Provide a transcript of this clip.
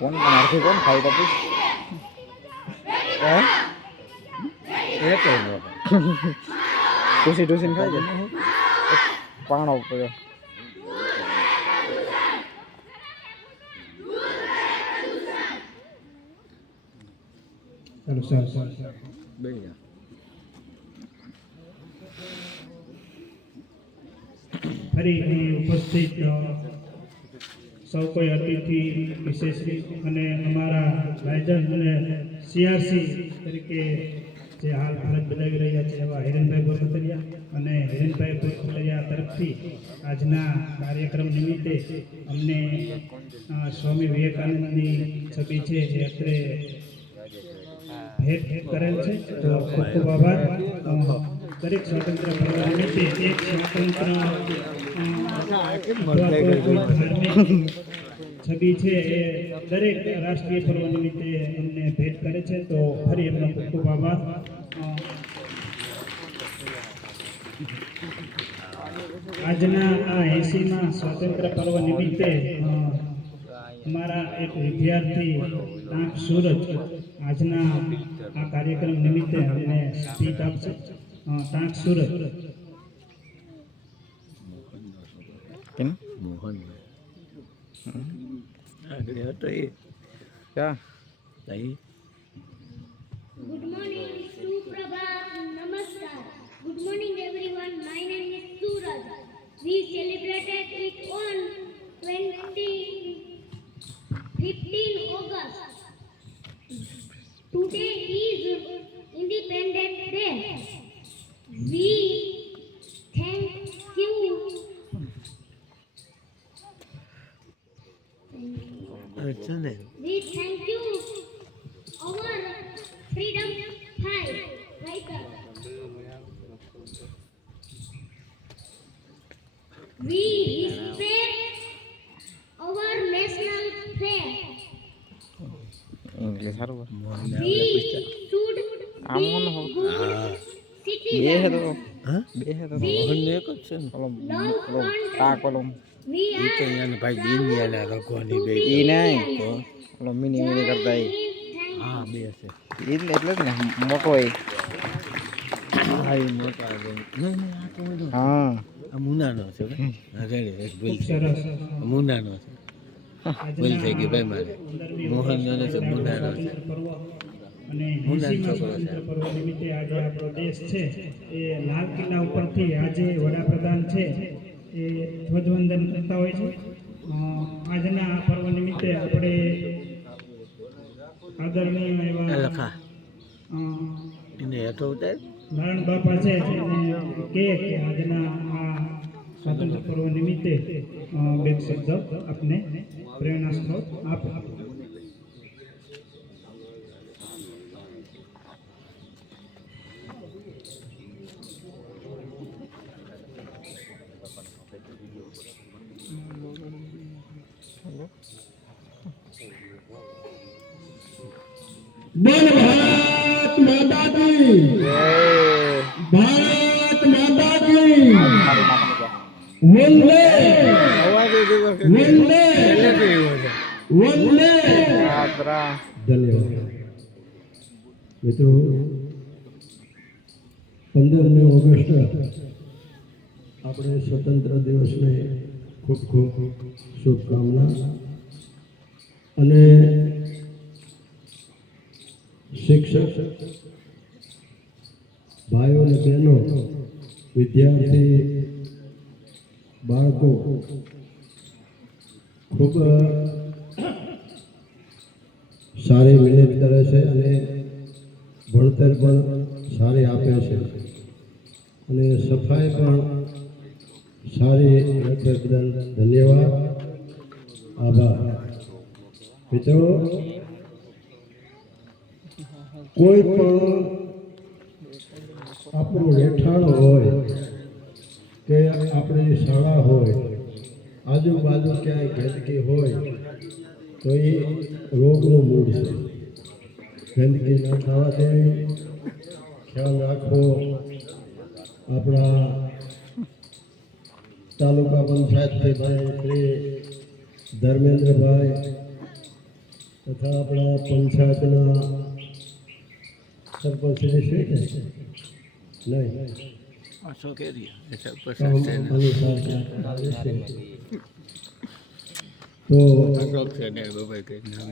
કોણ મારથી કોણ ખાઈ તો પૂછ એ તો ટુસી ટુસીને ખાઈ જાય પાણો પડ્યો ફરી અહીં ઉપસ્થિત સૌ કોઈ અતિથિ વિશેષ અને અમારા રાયજન અને સીઆરસી તરીકે જે હાલ ફરજ બજાવી રહ્યા છે એવા હિરેનભાઈ બોરખતરિયા અને હિરેનભાઈ બોરખતરિયા તરફથી આજના કાર્યક્રમ નિમિત્તે અમને સ્વામી વિવેકાનંદની છબી છે જે અત્રે ભેટ કરેલ છે તો ખૂબ ખૂબ આભાર દરેક સ્વાતંત્ર્ય પર્વ નિમિત્તે એક સ્વતંત્ર છબી છે એ દરેક રાષ્ટ્રીય પર્વ નિમિત્તે અમને ભેટ કરે છે તો ફરી એમનો ખૂબ ખૂબ આભાર આજના આ 80મા સ્વાતંત્ર્ય પર્વ નિમિત્તે અમારા એક વિદ્યાર્થી ટાંક સૂરજ આજના આ કાર્યક્રમ નિમિત્તે અમને સ્પીચ આપશે ટાંક સૂરજ Mohan Good morning, Suprabhat, Namaskar. Good morning, everyone. My name is Suraj. We celebrated it on 15 August. Today is Independence Day. We thank you. We thank you, our freedom fighter. We respect our national flag. English हारो We should be good citizens. ये है तो We Mohan ने कुछ love ता country. Kolam We are भाई दिन नहीं आना रखवानी बे ई नहीं तो ઓલો મિની મિની કરતા એ હા બે છે એટલે જ ને મોટો એ હા એ મોટો આવે નહીં આ તો હા આ મુનાનો છે હા રેડી એક ભૂલ છે મુનાનો છે ભૂલ થઈ ગઈ ભાઈ મારે મોહનનો છે મુનાનો છે અને 80મા સ્વાતંત્ર્ય પર્વ નિમિત્તે આજે આપણો દેશ છે એ લાલ કિલ્લા ઉપરથી આજે વડાપ્રધાન છે એ ધ્વજવંદન કરતા હોય છે આજના આ પર્વ નિમિત્તે આપણે આદરણીય એવા લખા એને હેઠો ઉતાર નારાયણ બાપા છે જેને કે આજના આ સ્વાતંત્ર્ય પર્વ નિમિત્તે બે શબ્દ આપને પ્રેરણા સ્ત્રોત આપો बोल भारत माता की भारत माता की वंदे वंदे वंदे धन्यवाद मित्रों 15મી ઓગસ્ટ આપણે સ્વતંત્ર દિવસને ખૂબ ખૂબ શુભકામના અને શિક્ષક ભાઈઓ અને બહેનો વિદ્યાર્થી બાળકો ખૂબ સારી મહેનત કરે છે અને ભણતર પણ સારી આપે છે અને સફાઈ પણ સારી રાખે બદલ ધન્યવાદ આભાર મિત્રો કોઈ પણ આપણું રહેઠાણ હોય કે આપણી શાળા હોય આજુબાજુ ક્યાંય ગંદકી હોય તો એ રોગનું મૂળ છે ગંદકી ન થવા દેવી ખ્યાલ રાખવો આપણા તાલુકા પંચાયતથી ભાઈ શ્રી ધર્મેન્દ્રભાઈ તથા આપણા પંચાયતના સરપંચ શ્રી છે કે નહીં શું કરી કામ અનુસાર આવે છે. તો અશોક છે ને બાબા કઈ નામ